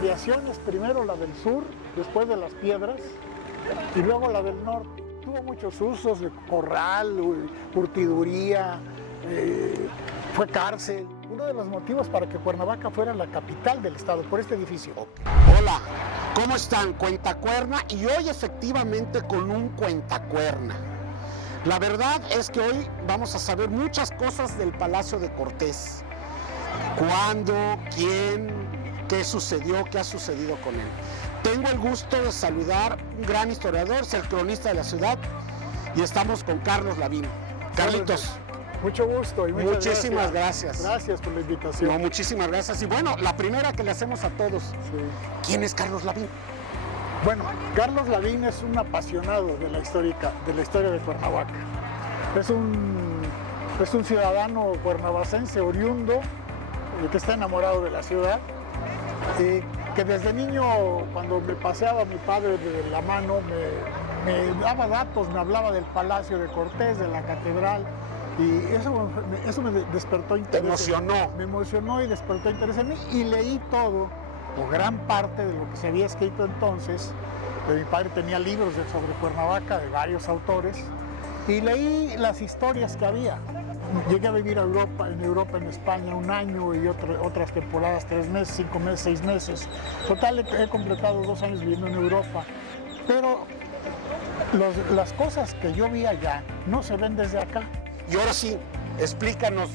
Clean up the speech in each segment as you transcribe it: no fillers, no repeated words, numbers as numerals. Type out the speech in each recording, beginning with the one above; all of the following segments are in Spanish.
ampliaciones, primero la del sur, después de las piedras, y luego la del norte. Tuvo muchos usos de corral, curtiduría, fue cárcel. Uno de los motivos para que Cuernavaca fuera la capital del estado, por este edificio. Hola, ¿cómo están? Cuentacuerna, y hoy efectivamente con un cuentacuerna. La verdad es que hoy vamos a saber muchas cosas del Palacio de Cortés. ¿Cuándo? ¿Quién? ¿Qué sucedió? ¿Qué ha sucedido con él? Tengo el gusto de saludar a un gran historiador, es el cronista de la ciudad, y estamos con Carlos Lavín. Carlitos. Mucho gusto y muchísimas gracias. Gracias por la invitación. No, muchísimas gracias. Y bueno, la primera que le hacemos a todos. Sí. ¿Quién es Carlos Lavín? Bueno, Carlos Lavín es un apasionado de la historia de Cuernavaca. Es un ciudadano cuernavacense oriundo que está enamorado de la ciudad, que desde niño, cuando me paseaba mi padre de la mano, me daba datos, me hablaba del Palacio de Cortés, de la catedral, y eso me despertó interés. ¿Te emocionó? Me emocionó y despertó interés en mí, y leí todo, o gran parte de lo que se había escrito entonces. Mi padre tenía libros sobre Cuernavaca de varios autores, y leí las historias que había. Llegué a vivir en Europa, en España, un año, y otras temporadas, 3 meses, 5 meses, 6 meses. Total, he completado 2 años viviendo en Europa. Pero las cosas que yo vi allá no se ven desde acá. Y ahora sí, explícanos,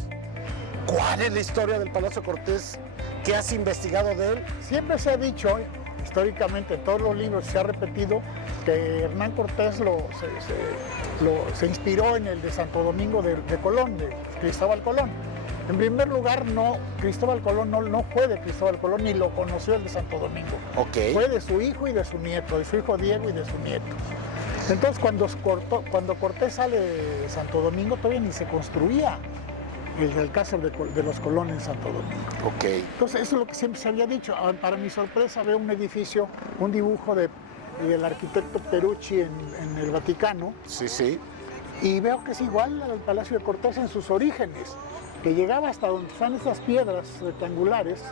¿cuál es la historia del Palacio Cortés? ¿Qué has investigado de él? Siempre se ha dicho, históricamente en todos los libros se ha repetido, que Hernán Cortés se inspiró en el de Santo Domingo de Colón, de Cristóbal Colón. En primer lugar, Cristóbal Colón no fue de Cristóbal Colón, ni lo conoció el de Santo Domingo. Okay. Fue de su hijo y de su nieto, de su hijo Diego y de su nieto. Entonces, cuando Cortés sale de Santo Domingo, todavía ni se construía el Alcázar de los Colón en Santo Domingo. Okay. Entonces, eso es lo que siempre se había dicho. Para mi sorpresa, veo un edificio, un dibujo del arquitecto Perucci en el Vaticano. Sí, sí. Y veo que es igual al Palacio de Cortés en sus orígenes, que llegaba hasta donde están estas piedras rectangulares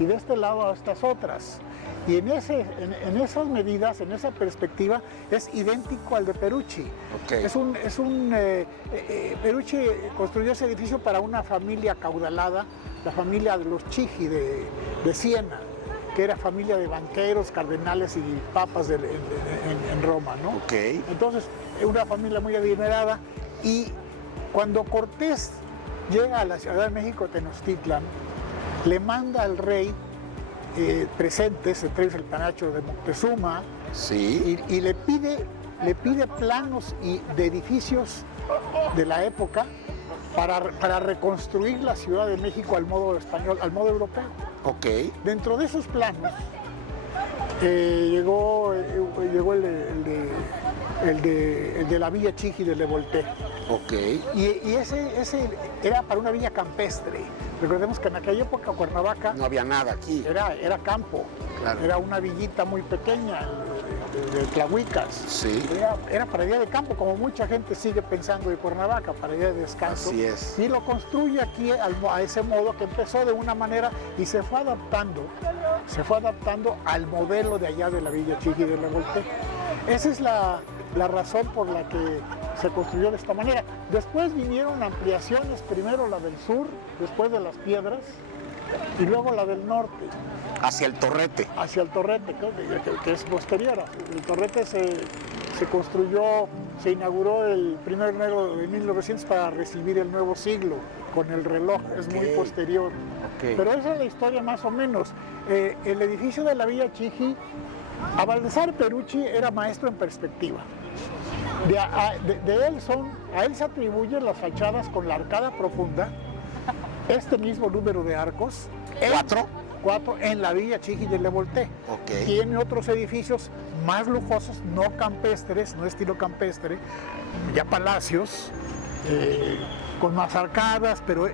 y de este lado a estas otras. Y en esas medidas, en esa perspectiva, es idéntico al de Perucci. Okay. Perucci construyó ese edificio para una familia acaudalada, la familia de los Chigi de Siena, que era familia de banqueros, cardenales y papas en Roma, ¿no? Okay. Entonces, una familia muy adinerada, y cuando Cortés llega a la Ciudad de México, Tenochtitlan, le manda al rey presentes, se trae el penacho de Moctezuma, sí, y le pide planos de edificios de la época para reconstruir la Ciudad de México al modo español, al modo europeo. Okay. Dentro de esos planos llegó el de la Villa Chigi de Le Voltaire. Okay. Y ese era para una villa campestre. Recordemos que en aquella época Cuernavaca no había nada aquí. Era campo. Claro. Era una villita muy pequeña de Tlahuicas. Sí. Era para día de campo, como mucha gente sigue pensando de Cuernavaca, para día de descanso. Así es. Y lo construye aquí a ese modo, que empezó de una manera y se fue adaptando al modelo de allá de la Villa Chigi de Le Voltaire. Esa es la razón por la que se construyó de esta manera. Después vinieron ampliaciones, primero la del sur, después de las piedras, y luego la del norte. Hacia el Torrete. Hacia el Torrete, que es posterior. El Torrete se construyó, se inauguró el 1 de enero de 1900 para recibir el nuevo siglo, con el reloj, es muy posterior. Okay. Pero esa es la historia más o menos. El edificio de la Villa Chigi, a Baldassare Perucci era maestro en perspectiva. A él se atribuyen las fachadas con la arcada profunda, este mismo número de arcos. ¿Cuatro en la Villa Chigi de Le Voltaire. Okay. Tiene otros edificios más lujosos, no campestres, no estilo campestre, ya palacios, con más arcadas, pero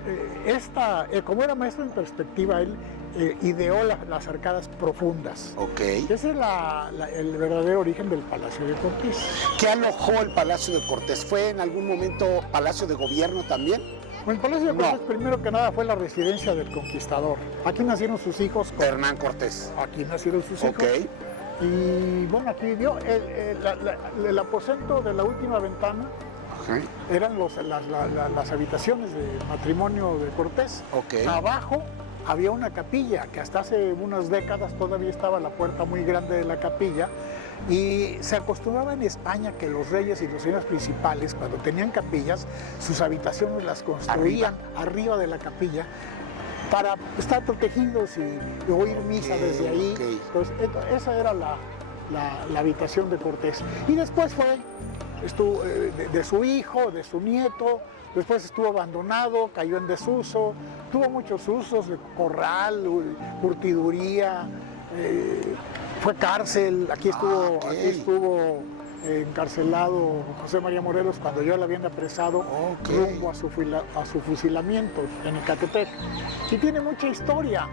como era maestro en perspectiva, él ideó las arcadas profundas. Okay. Ese es el verdadero origen del Palacio de Cortés. ¿Qué alojó el Palacio de Cortés? ¿Fue en algún momento Palacio de Gobierno también? Bueno, el Palacio de No. Cortés, primero que nada, fue la residencia del conquistador. Aquí nacieron sus hijos. Hernán Cortés. Aquí nacieron sus hijos. Ok. Y bueno, aquí vivió el aposento de la última ventana. Ajá. Eran las habitaciones de matrimonio de Cortés. Ok. Abajo había una capilla, que hasta hace unas décadas todavía estaba la puerta muy grande de la capilla. Y se acostumbraba en España que los reyes y los señores principales, cuando tenían capillas, sus habitaciones las construían arriba de la capilla para estar protegidos y oír misa desde ahí. Ok. Entonces, esa era la habitación de Cortés. Y después estuvo de su hijo, de su nieto, después estuvo abandonado, cayó en desuso, tuvo muchos usos de corral, curtiduría, fue cárcel, aquí estuvo encarcelado José María Morelos cuando ya lo habían apresado rumbo a su fusilamiento en Ecatepec. Y tiene mucha historia.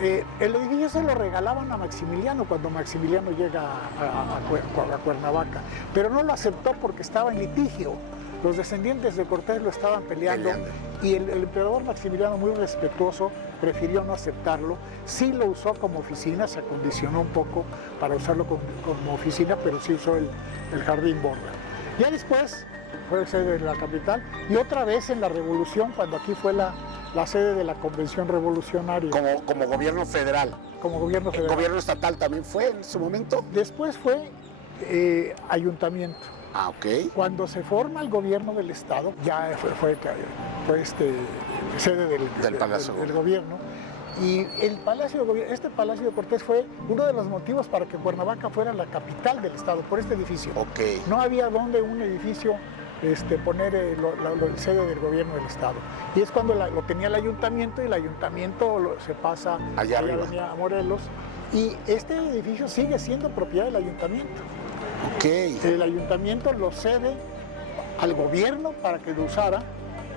El edificio se lo regalaban a Maximiliano cuando Maximiliano llega a Cuernavaca, pero no lo aceptó porque estaba en litigio. Los descendientes de Cortés lo estaban peleando y el emperador Maximiliano, muy respetuoso, prefirió no aceptarlo. Sí lo usó como oficina, se acondicionó un poco para usarlo como oficina, pero sí usó el jardín borda. Ya después fue sede de la capital y otra vez en la Revolución, cuando aquí fue la sede de la Convención Revolucionaria. Como gobierno federal. Como gobierno federal. ¿El gobierno estatal también fue en su momento? Después fue ayuntamiento. Ah, ok. Cuando se forma el gobierno del estado, ya fue sede del gobierno. Y el Palacio de Gobierno, este Palacio de Cortés fue uno de los motivos para que Cuernavaca fuera la capital del estado, por este edificio. Ok. No había donde un edificio poner la sede del gobierno del estado. Y es cuando lo tenía el ayuntamiento y el ayuntamiento se pasa allá arriba. A Morelos. Y este edificio sigue siendo propiedad del ayuntamiento. Ok. El ayuntamiento lo cede al gobierno para que lo usara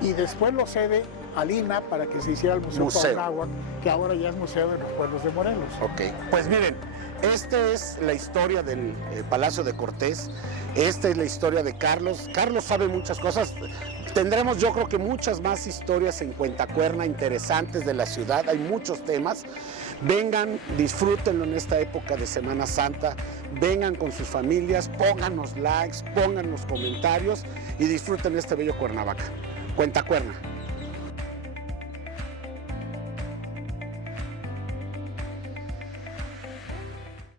y después lo cede al INA para que se hiciera el Museo Cuauhnáhuac, que ahora ya es Museo de los Pueblos de Morelos. Ok, pues miren, esta es la historia del Palacio de Cortés, esta es la historia de Carlos. Carlos sabe muchas cosas, tendremos yo creo que muchas más historias en Cuentacuerna interesantes de la ciudad, hay muchos temas. Vengan, disfrútenlo en esta época de Semana Santa, vengan con sus familias, pónganos likes, pónganos comentarios y disfruten este bello Cuernavaca. Cuentacuerna.